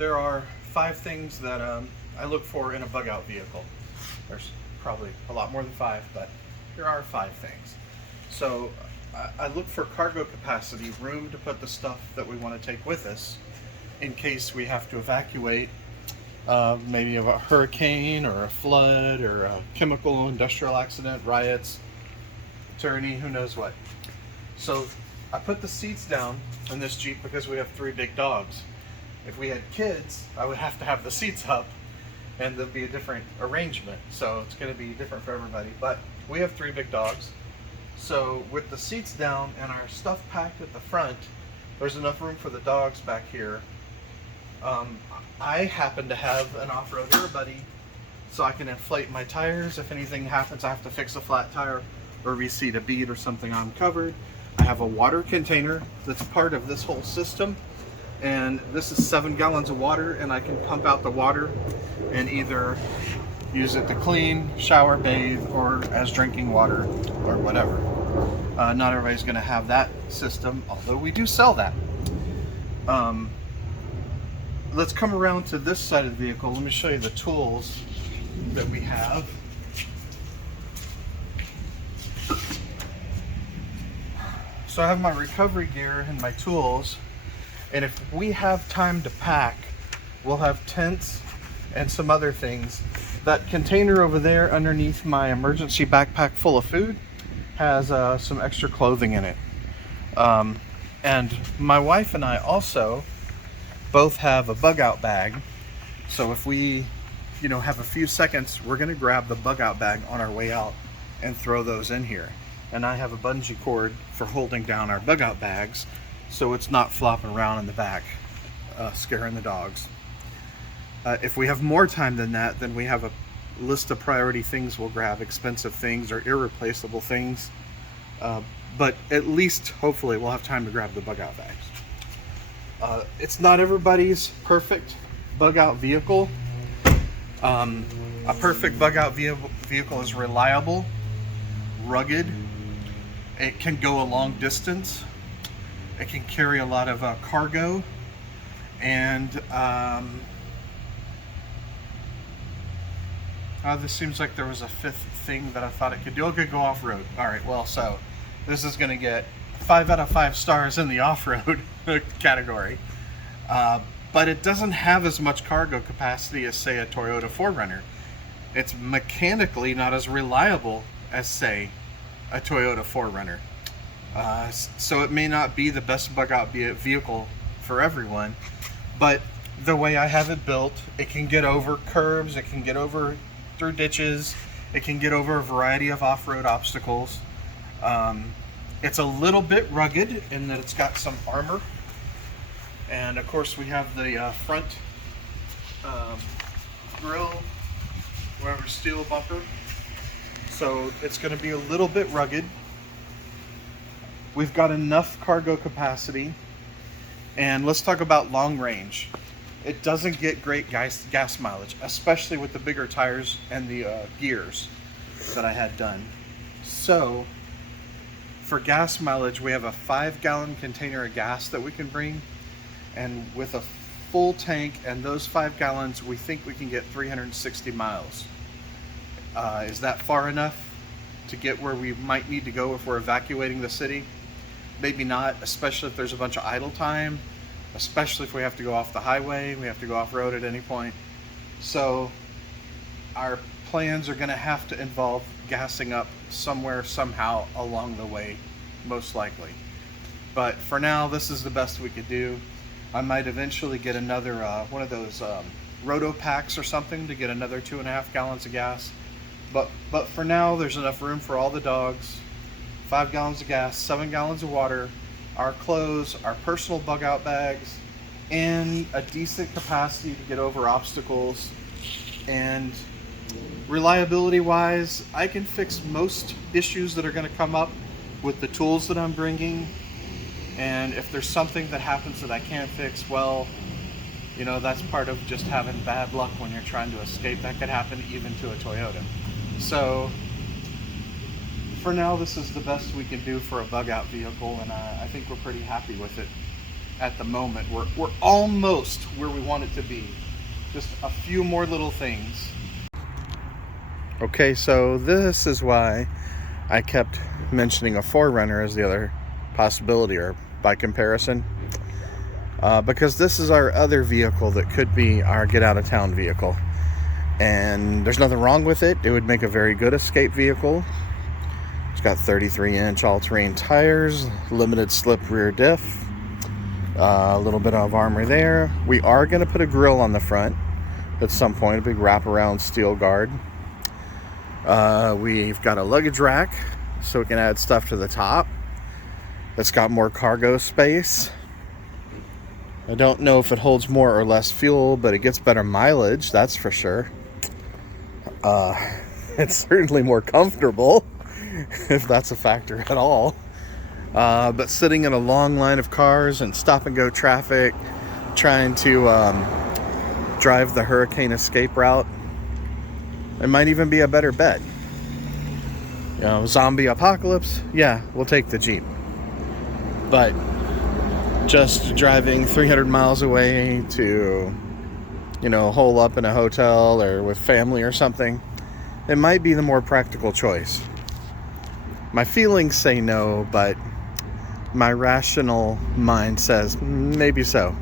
there are 5 things that I look for in a bug out vehicle. There's probably a lot more than 5, but here are 5 things. So I look for cargo capacity, room to put the stuff that we want to take with us in case we have to evacuate, maybe of a hurricane or a flood or a chemical industrial accident, riots, tyranny, who knows what. So I put the seats down in this Jeep because we have 3 big dogs. If we had kids, I would have to have the seats up and there'd be a different arrangement. So it's going to be different for everybody. But we have 3 big dogs. So with the seats down and our stuff packed at the front, there's enough room for the dogs back here. I happen to have an off-road air buddy, so I can inflate my tires. If anything happens, I have to fix a flat tire or reseat a bead or something, I'm covered. I have a water container that's part of this whole system, and this is 7 gallons of water, and I can pump out the water and either use it to clean, shower, bathe, or as drinking water or whatever. Not everybody's going to have that system, although we do sell that. Let's come around to this side of the vehicle. Let me show you the tools that we have. So I have my recovery gear and my tools, and if we have time to pack, we'll have tents and some other things. That container over there underneath my emergency backpack full of food has some extra clothing in it. And my wife and I also both have a bug out bag. So if we, have a few seconds, we're gonna grab the bug out bag on our way out and throw those in here. And I have a bungee cord for holding down our bug out bags so it's not flopping around in the back, scaring the dogs. If we have more time than that, then we have a list of priority things we'll grab, expensive things or irreplaceable things. But at least, hopefully, we'll have time to grab the bug out bags. It's not everybody's perfect bug out vehicle. A perfect bug out vehicle is reliable, rugged, it can go a long distance, it can carry a lot of cargo, and this seems like there was a 5th thing that I thought it could do. It could go off-road. Alright, well, so this is going to get 5 out of 5 stars in the off-road category. But it doesn't have as much cargo capacity as, say, a Toyota 4Runner. It's mechanically not as reliable as, say, a Toyota 4Runner. So it may not be the best bug out vehicle for everyone, but the way I have it built, it can get over curbs, it can get over through ditches, it can get over a variety of off-road obstacles. It's a little bit rugged in that it's got some armor, and of course we have the front grill, whatever, steel bumper, so it's going to be a little bit rugged. We've got enough cargo capacity, and let's talk about long range. It doesn't get great gas mileage, especially with the bigger tires and the gears that I had done. So for gas mileage, we have a 5-gallon container of gas that we can bring, and with a full tank and those 5 gallons, we think we can get 360 miles. Is that far enough to get where we might need to go if we're evacuating the city? Maybe not, especially if there's a bunch of idle time, especially if we have to go off the highway, we have to go off-road at any point. So our plans are going to have to involve gassing up somewhere, somehow along the way, most likely. But for now, this is the best we could do. I might eventually get another one of those roto packs or something to get another 2.5 gallons of gas. But for now, there's enough room for all the dogs, 5 gallons of gas, 7 gallons of water, our clothes, our personal bug out bags, and a decent capacity to get over obstacles. And reliability wise, I can fix most issues that are going to come up with the tools that I'm bringing. And if there's something that happens that I can't fix, well, that's part of just having bad luck when you're trying to escape. That could happen even to a Toyota. So for now, this is the best we can do for a bug out vehicle, and I think we're pretty happy with it. at the moment. We're almost where we want it to be. Just a few more little things. Okay, so this is why I kept mentioning a 4Runner as the other possibility, or by comparison. Because this is our other vehicle that could be our get out of town vehicle. And there's nothing wrong with it. It would make a very good escape vehicle. It's got 33-inch all-terrain tires, limited slip rear diff, a little bit of armor there. We are going to put a grill on the front at some point, a big wraparound steel guard. We've got a luggage rack so we can add stuff to the top. It's got more cargo space. I don't know if it holds more or less fuel, but it gets better mileage, that's for sure. It's certainly more comfortable, if that's a factor at all. But sitting in a long line of cars and stop and go traffic, trying to drive the hurricane escape route, it might even be a better bet. You know, zombie apocalypse, yeah, we'll take the Jeep. But just driving 300 miles away to, you know, hole up in a hotel or with family or something, it might be the more practical choice. My feelings say no, but my rational mind says maybe so.